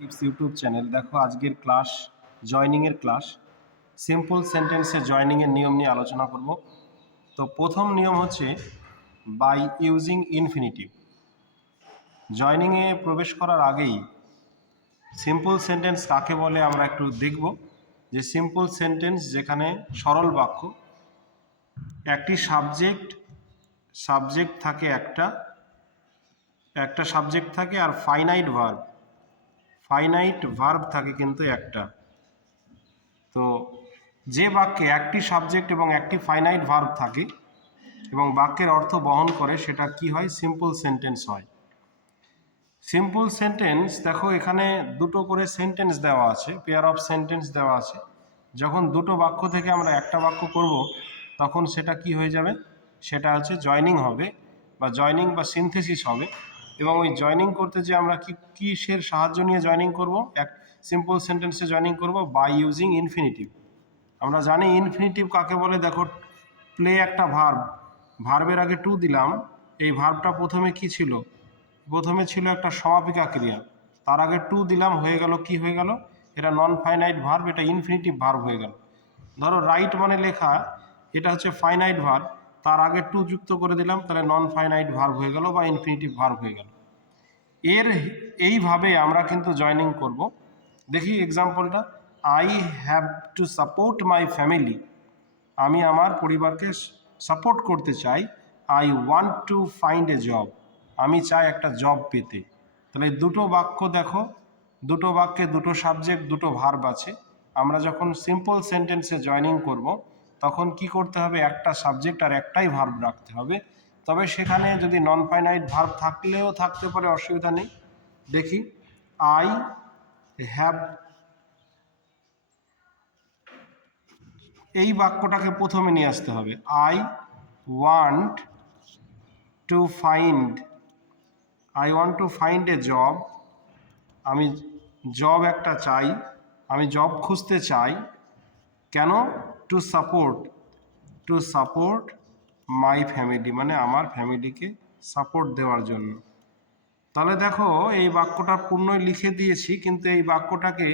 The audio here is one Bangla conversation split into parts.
Tips YouTube channel. দেখো আজকের ক্লাস জয়নিংয়ের ক্লাস। সিম্পল সেন্টেন্সে জয়নিংয়ের নিয়ম নিয়ে আলোচনা করব। তো প্রথম নিয়ম হচ্ছে বাই ইউজিং ইনফিনিটিভ। জয়নিংয়ে প্রবেশ করার আগেই সিম্পল সেন্টেন্স কাকে বলে আমরা একটু দেখব। যে সিম্পল সেন্টেন্স যেখানে সরল বাক্য, একটি সাবজেক্ট থাকে, একটা সাবজেক্ট থাকে আর ফাইনাইট ভার্ব থাকে কিন্তু একটা। তো যে বাক্যে একটি সাবজেক্ট এবং একটি ফাইনাইট ভার্ব থাকে এবং বাক্যের অর্থ বহন করে সেটা কি হয়? সিম্পল সেন্টেন্স হয়। সিম্পল সেন্টেন্স দেখো এখানে দুটো করে সেন্টেন্স দেওয়া আছে, পেয়ার অফ সেন্টেন্স দেওয়া আছে। যখন দুটো বাক্য থেকে আমরা একটা বাক্য করব তখন সেটা কি হয়ে যাবে? সেটা হচ্ছে জয়নিং হবে বা জয়নিং বা সিনথেসিস হবে। এবং ওই জয়নিং করতে যে আমরা কিসের সাহায্য নিয়ে জয়নিং করব? এক সিম্পল সেন্টেন্সে জয়নিং করব বাই ইউজিং ইনফিনিটিভ। আমরা জানি ইনফিনিটিভ কাকে বলে। দেখো প্লে একটা ভার্বের আগে টু দিলাম। এই ভার্বটা প্রথমে কি ছিল? প্রথমে ছিল একটা সমাপিকা ক্রিয়া, তার আগে টু দিলাম, হয়ে গেল কি হয়ে গেল? এটা নন ফাইনাইট ভার্ব, এটা ইনফিনিটিভ ভার্ব হয়ে গেল। ধরো রাইট মানে লেখা, এটা হচ্ছে ফাইনাইট ভার্ব, তার আগে টু যুক্ত করে দিলাম, তাহলে নন ফাইনাইট ভার্ব হয়ে গেল বা ইনফিনিটিভ ভার্ব হয়ে গেল। এইভাবে আমরা কিন্তু জয়নিং করব। দেখি এক্সাম্পলটা। I have to support my family. আমি আমার পরিবারকে সাপোর্ট করতে চাই। I want to find a job. আমি চাই একটা জব পেতে। তাহলে দুটো বাক্য দেখো, দুটো বাক্যে দুটো সাবজেক্ট দুটো ভার্ব আছে। আমরা যখন সিম্পল সেন্টেন্সে জয়নিং করব তখন কি করতে হবে? একটা সাবজেক্ট আর একটাই ভার্ব রাখতে হবে। তবে সেখানে যদি নন ফাইনাইট ভার্ব থাকলেও থাকতে পারে, অসুবিধা নেই। দেখি, আই হ্যাভ, এই বাক্যটাকে প্রথমে নিয়ে আসতে হবে। I want to find a job. আমি জব একটা চাই, আমি জব খুঁজতে চাই। কেন? টু সাপোর্ট মাই ফ্যামিলি, মানে আমার ফ্যামিলিকে সাপোর্ট দেওয়ার জন্য। তাহলে দেখো এই বাক্যটা পূর্ণই লিখে দিয়েছি, কিন্তু এই বাক্যটাকে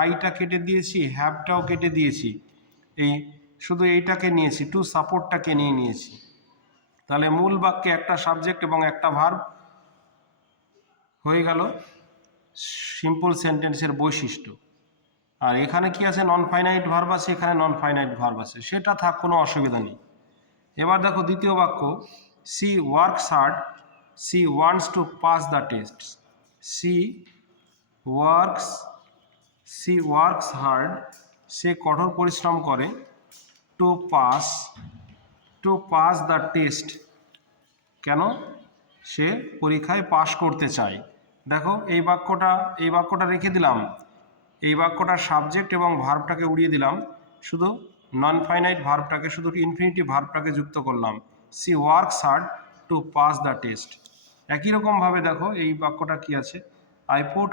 আইটা কেটে দিয়েছি, হ্যাভটাও কেটে দিয়েছি, এই শুধু এইটাকে নিয়েছি, টু সাপোর্টটাকে নিয়েছি। তাহলে মূল বাক্যে একটা সাবজেক্ট এবং একটা ভার্ব হয়ে গেল সিম্পল সেন্টেন্সের বৈশিষ্ট্য। আর এখানে কি আছে? নন ফাইনাইট ভার্ব আছে, এখানে নন ফাইনাইট ভার্ব আছে, সেটা থাক, কোনো অসুবিধা নেই। এবার দেখো দ্বিতীয় বাক্য, she works hard, she wants to pass the test. She works hard, সে কঠোর পরিশ্রম করে। টু পাস দ্য টেস্ট, কেন? সে পরীক্ষায় পাশ করতে চায়। দেখো এই বাক্যটা রেখে দিলাম, এই বাক্যটার সাবজেক্ট এবং ভার্বটাকে উড়িয়ে দিলাম, শুধু নন ফাইনাইট ভার্বটাকে, শুধু ইনফিনিটিভ ভার্বটাকে যুক্ত করলাম। She works hard to pass the test. একই রকমভাবে দেখো এই বাক্যটা কি আছে? I put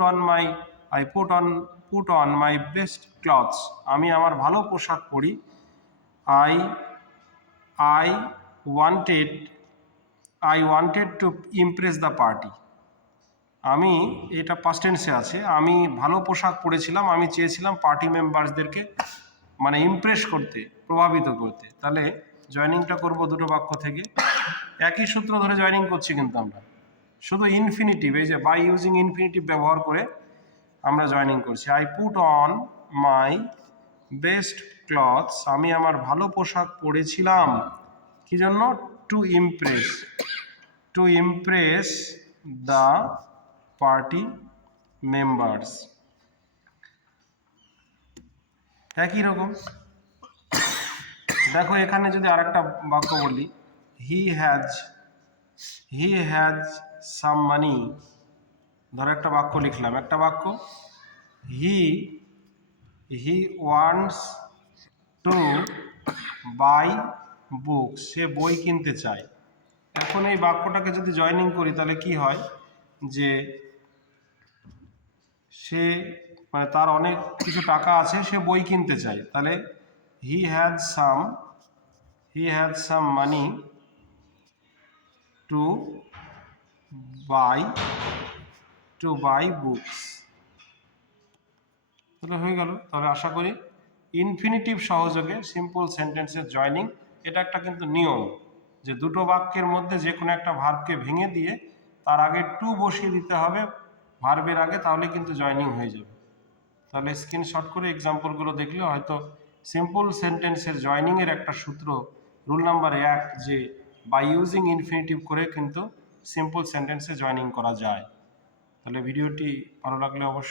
on my best clothes. আমি আমার ভালো পোশাক পরি। I I wanted to impress the party. আমি, এটা পাস্ট টেন্সে আছে, আমি ভালো পোশাক পরেছিলাম, আমি চেয়েছিলাম পার্টি মেম্বারসদেরকে মানে ইমপ্রেস করতে, প্রভাবিত করতে। তাহলে জয়নিংটা করব দুটো বাক্য থেকে, একই সূত্র ধরে জয়নিং করছি কিন্তু আমরা, শুধু ইনফিনিটিভ, এই যে বাই ইউজিং ইনফিনিটিভ ব্যবহার করে আমরা জয়নিং করছি। I put on my best clothes, আমি আমার ভালো পোশাক পরেছিলাম, কি জন্য? Two impress the party members. একই রকম দেখো এখানে যদি আরেকটা বাক্য বলি, হি হ্যাজ সাম মানি। ধরো একটা বাক্য লিখলাম, একটা বাক্য, he wants to buy books, সে বই কিনতে চায়। এখন এই বাক্যটাকে যদি জয়নিং করি তাহলে কি হয়? যে সে, মানে তার অনেক কিছু টাকা আছে, সে বই কিনতে চায়। তাহলে he has some money to buy books. তাহলে হয়ে গেল। তাহলে আশা করি ইনফিনিটিভ সহযোগে সিম্পল সেন্টেন্সের জয়নিং, এটা একটা কিন্তু নিয়ম যে দুটো বাক্যের মধ্যে যে কোনো একটা ভার্বকে ভেঙে দিয়ে তার আগে টু বসিয়ে দিতে হবে ভার্বের আগে, তাহলে কিন্তু জয়নিং হয়ে যাবে। তাহলে স্ক্রিনশট করে এক্সাম্পলগুলো দেখলে হয়তো সিম্পল সেন্টেন্সের জয়নিংয়ের একটা সূত্র, রুল নাম্বার 1, যে বাই ইউজিং ইনফিনিটিভ করে কিন্তু সিম্পল সেন্টেন্সে জয়নিং করা যায়। তাহলে ভিডিওটি ভালো লাগলে অবশ্যই